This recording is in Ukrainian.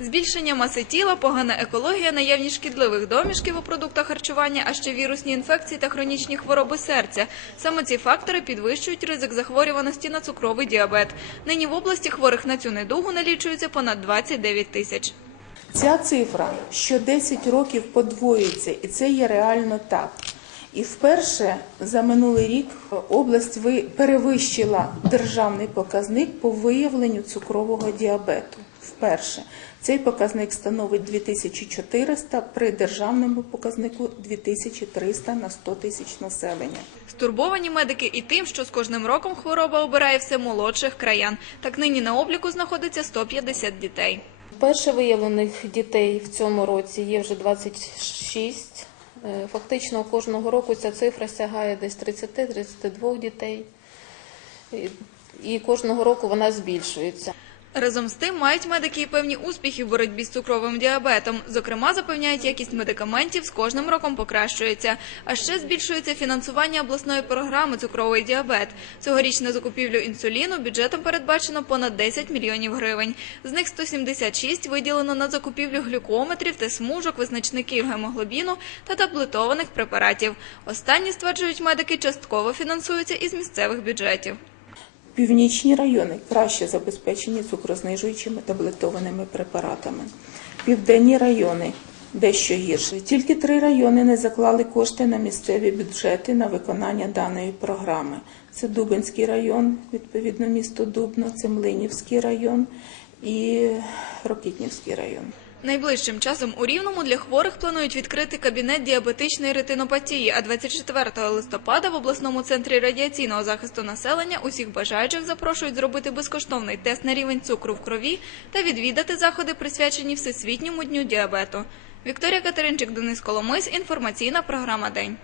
Збільшення маси тіла, погана екологія, наявність шкідливих домішків у продуктах харчування, а ще вірусні інфекції та хронічні хвороби серця. Саме ці фактори підвищують ризик захворюваності на цукровий діабет. Нині в області хворих на цю недугу налічується понад 29 тисяч. Ця цифра що 10 років подвоюється, і це є реально так. І вперше за минулий рік область ви- перевищила державний показник по виявленню цукрового діабету. Вперше цей показник становить 2400 при державному показнику 2300 на 100 тисяч населення. Стурбовані медики і тим, що з кожним роком хвороба обирає все молодших краян. Так нині на обліку знаходиться 150 дітей. Перше виявлених дітей в цьому році є вже 26. Е, Фактично кожного року ця цифра сягає десь 30-32 дітей. І- І кожного року вона збільшується. Разом з тим мають медики і певні успіхи в боротьбі з цукровим діабетом. Зокрема, запевняють, якість медикаментів з кожним роком покращується. А ще збільшується фінансування обласної програми цукровий діабет. Цьогоріч на закупівлю інсуліну бюджетом передбачено понад 10 мільйонів гривень. З них 176 виділено на закупівлю глюкометрів та смужок, визначників гемоглобіну та таблетованих препаратів. Останні стверджують медики, частково фінансуються із місцевих бюджетів. Північні райони краще забезпечені цукрознижуючими таблетованими препаратами. Південні райони дещо гірше. Тільки три райони не заклали кошти на місцеві бюджети на виконання даної програми. Це Дубинський район, відповідно місто Дубно, це Млинівський район і Рокітнівський район. Найближчим часом у Рівному для хворих планують відкрити кабінет діабетичної ретинопатії, а 24 листопада в обласному центрі радіаційного захисту населення усіх бажаючих запрошують зробити безкоштовний тест на рівень цукру в крові та відвідати заходи, присвячені Всесвітньому дню діабету. Вікторія Катеринчик, Денис Коломис, інформаційна програма День.